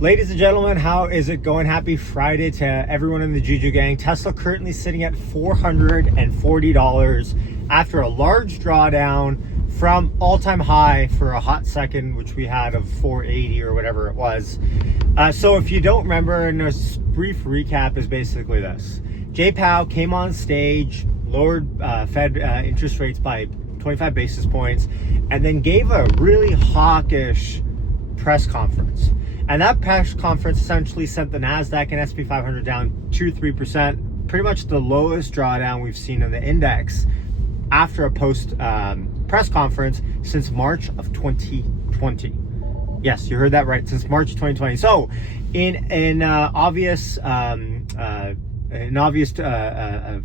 Ladies and gentlemen, how is it going? Happy Friday to everyone in the Juju gang. Tesla currently sitting at $440 after a large drawdown from all-time high for a hot second, which we had of 480 or whatever it was. So if you don't remember, and a brief recap is basically this. Jay Powell came on stage, lowered Fed interest rates by 25 basis points, and then gave a really hawkish press conference. And that press conference essentially sent the NASDAQ and S&P 500 down 2-3%, pretty much the lowest drawdown we've seen in the index after a post press conference since March of 2020. Yes, you heard that right, since March 2020. So in obvious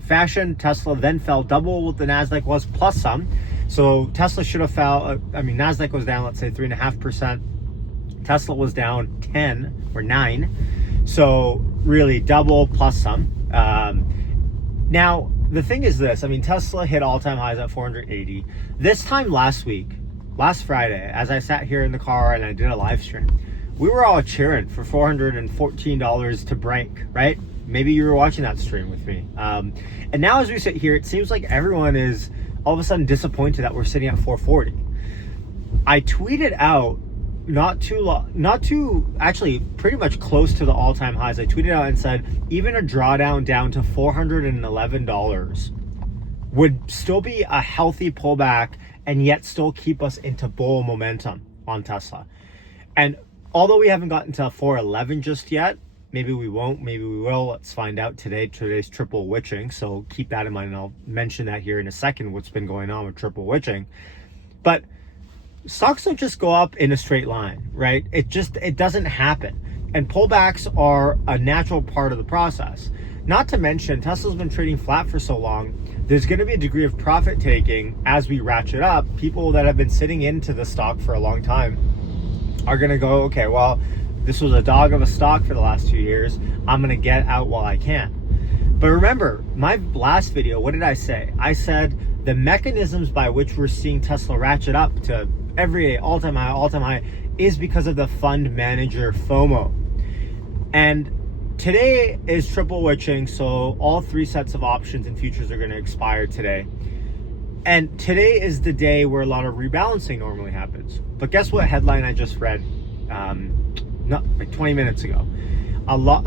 fashion, Tesla then fell double what the NASDAQ was plus some. So Tesla should have fell, NASDAQ was down, let's say 3.5%. Tesla was down 10 or 9. So really double plus some. Now, the thing is this, Tesla hit all-time highs at 480. This time last Friday, as I sat here in the car and I did a live stream, we were all cheering for $414 to break, right? Maybe you were watching that stream with me. And now as we sit here, it seems like everyone is all of a sudden disappointed that we're sitting at 440. I tweeted out actually pretty much close to the all-time highs. I tweeted out and said, even a drawdown down to $411 would still be a healthy pullback and yet still keep us into bull momentum on Tesla. And although we haven't gotten to 411 just yet, maybe we won't, maybe we will. Let's find out today. Today's triple witching, so keep that in mind, and I'll mention that here in a second, what's been going on with triple witching. But stocks don't just go up in a straight line, right? It doesn't happen. And pullbacks are a natural part of the process. Not to mention, Tesla's been trading flat for so long, there's going to be a degree of profit taking as we ratchet up. People that have been sitting into the stock for a long time are going to go, okay, well, this was a dog of a stock for the last 2 years. I'm going to get out while I can. But remember, my last video, what did I say? I said the mechanisms by which we're seeing Tesla ratchet up to every day, all-time high, is because of the fund manager FOMO. And today is triple witching, so all 3 sets of options and futures are going to expire today. And today is the day where a lot of rebalancing normally happens. But guess what headline I just read? Like 20 minutes ago.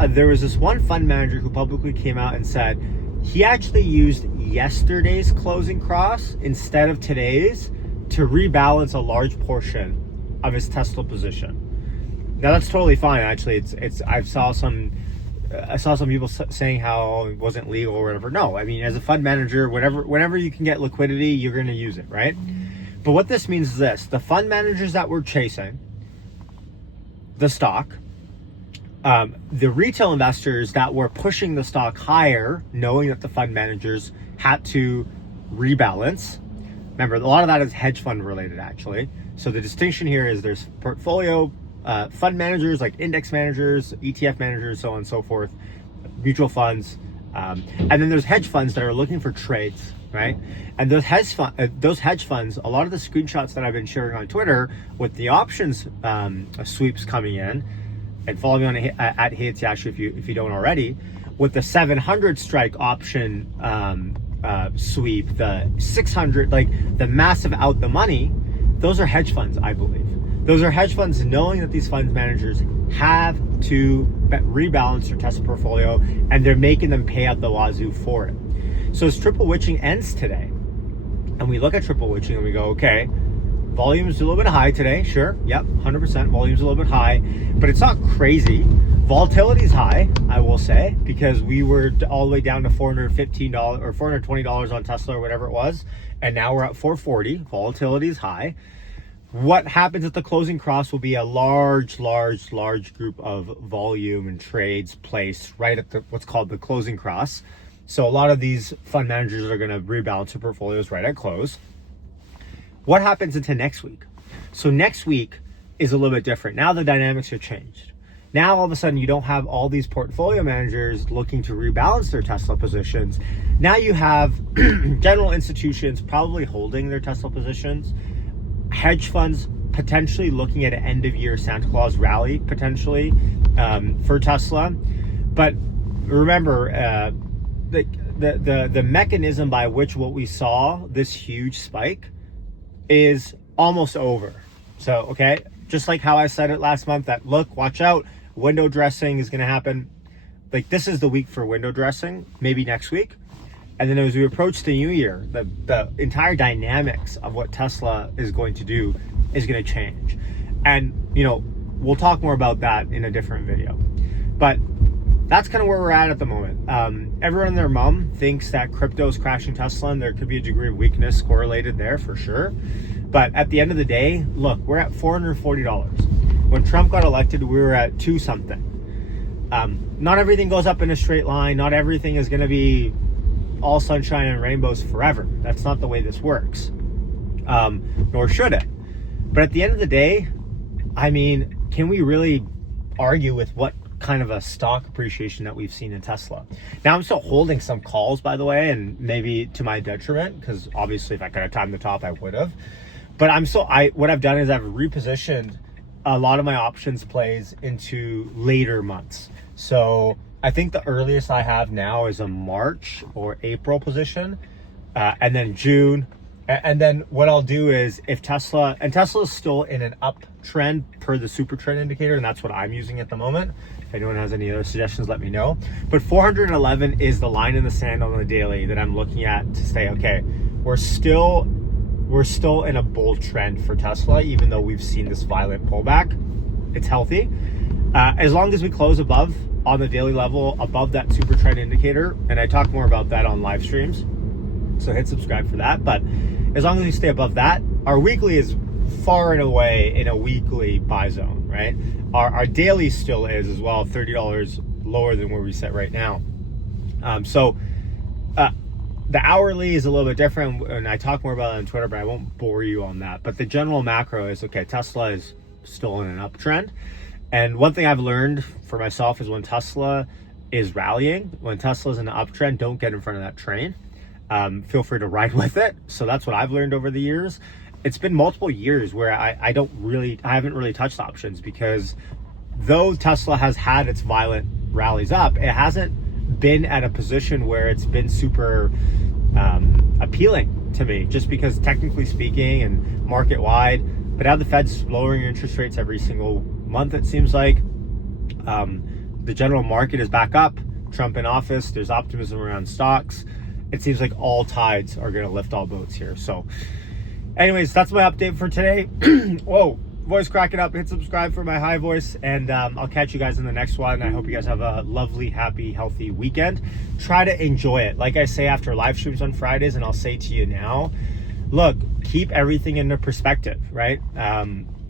There was this one fund manager who publicly came out and said he actually used yesterday's closing cross instead of today's to rebalance a large portion of his Tesla position. Now that's totally fine. Actually, I saw some people saying how it wasn't legal or whatever. No, as a fund manager, whenever you can get liquidity, you're going to use it, right? But what this means is this: the fund managers that were chasing the stock, the retail investors that were pushing the stock higher, knowing that the fund managers had to rebalance. Remember, a lot of that is hedge fund related, actually. So the distinction here is there's portfolio fund managers like index managers, ETF managers, so on and so forth, mutual funds, and then there's hedge funds that are looking for trades, right? And those hedge funds, a lot of the screenshots that I've been sharing on Twitter with the options sweeps coming in, and follow me on at HeyIt'sYash if you don't already, with the 700 strike option sweep, the 600, like the massive out the money, those are hedge funds, I believe. Those are hedge funds knowing that these fund managers have to rebalance their Tesla portfolio, and they're making them pay out the wazoo for it. So as triple witching ends today, and we look at triple witching and we go, okay, volume's a little bit high today, sure, yep, 100%, volume's a little bit high, but it's not crazy. Volatility's high, I will say, because we were all the way down to $415 or $420 on Tesla or whatever it was, and now we're at 440. Volatility's high. What happens at the closing cross will be a large group of volume and trades placed right at what's called the closing cross. So a lot of these fund managers are going to rebalance their portfolios right at close. What happens into next week? So next week is a little bit different. Now the dynamics are changed. Now all of a sudden you don't have all these portfolio managers looking to rebalance their Tesla positions. Now you have general institutions probably holding their Tesla positions, hedge funds potentially looking at an end of year Santa Claus rally potentially for Tesla. But remember, the mechanism by which what we saw, this huge spike, is almost over. So, okay, just like how I said it last month, that look, watch out, window dressing is going to happen. Like, this is the week for window dressing, maybe next week. And then as we approach the new year, the entire dynamics of what Tesla is going to do is going to change. And, you know, we'll talk more about that in a different video. But that's kind of where we're at the moment. Everyone and their mom thinks that crypto is crashing Tesla, and there could be a degree of weakness correlated there for sure. But at the end of the day, look, we're at $440. When Trump got elected, we were at 2 something. Not everything goes up in a straight line. Not everything is going to be all sunshine and rainbows forever. That's not the way this works. Nor should it. But at the end of the day, I mean, can we really argue with what kind of a stock appreciation that we've seen in Tesla? Now, I'm still holding some calls, by the way, and maybe to my detriment, because obviously if I could have timed the top, I would have. But what I've done is I've repositioned a lot of my options plays into later months. So I think the earliest I have now is a March or April position, and then June. And then what I'll do is if Tesla is still in an uptrend per the super trend indicator, and that's what I'm using at the moment. If anyone has any other suggestions, let me know. But 411 is the line in the sand on the daily that I'm looking at to say, okay, we're still in a bull trend for Tesla, even though we've seen this violent pullback. It's healthy. As long as we close above on the daily level, above that super trend indicator, and I talk more about that on live streams, so hit subscribe for that. But as long as we stay above that, our weekly is far and away in a weekly buy zone, right? Our daily still is as well, $30 lower than where we sit right now. The hourly is a little bit different, and I talk more about it on Twitter, but I won't bore you on that. But the general macro is, okay, Tesla is still in an uptrend. And one thing I've learned for myself is when Tesla is rallying, when Tesla is in an uptrend, don't get in front of that train. Feel free to ride with it. So that's what I've learned over the years. It's been multiple years where I haven't really touched options, because though Tesla has had its violent rallies up, it hasn't been at a position where it's been super appealing to me, just because technically speaking and market wide. But now the Fed's lowering interest rates every single month, it seems like. The general market is back up. Trump in office, there's optimism around stocks. It seems like all tides are going to lift all boats here. So anyways, that's my update for today. Whoa, voice cracking up. Hit subscribe for my high voice, and I'll catch you guys in the next one. I hope you guys have a lovely, happy, healthy weekend. Try to enjoy it. Like I say after live streams on Fridays, and I'll say to you now, look, keep everything into perspective, right?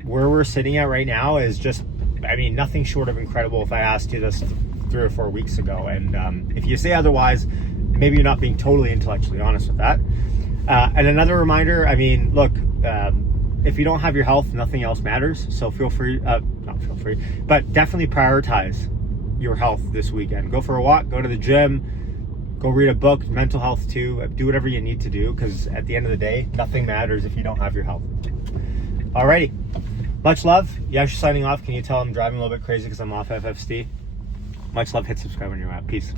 Where we're sitting at right now is just, I mean, nothing short of incredible if I asked you this 3 or 4 weeks ago. And if you say otherwise, maybe you're not being totally intellectually honest with that. And another reminder, I mean, look, if you don't have your health, nothing else matters. So but definitely prioritize your health this weekend. Go for a walk, go to the gym, go read a book, mental health too. Do whatever you need to do, because at the end of the day, nothing matters if you don't have your health. Alrighty, much love. Yash signing off. Can you tell I'm driving a little bit crazy because I'm off FFC? Much love. Hit subscribe when you're out. Peace.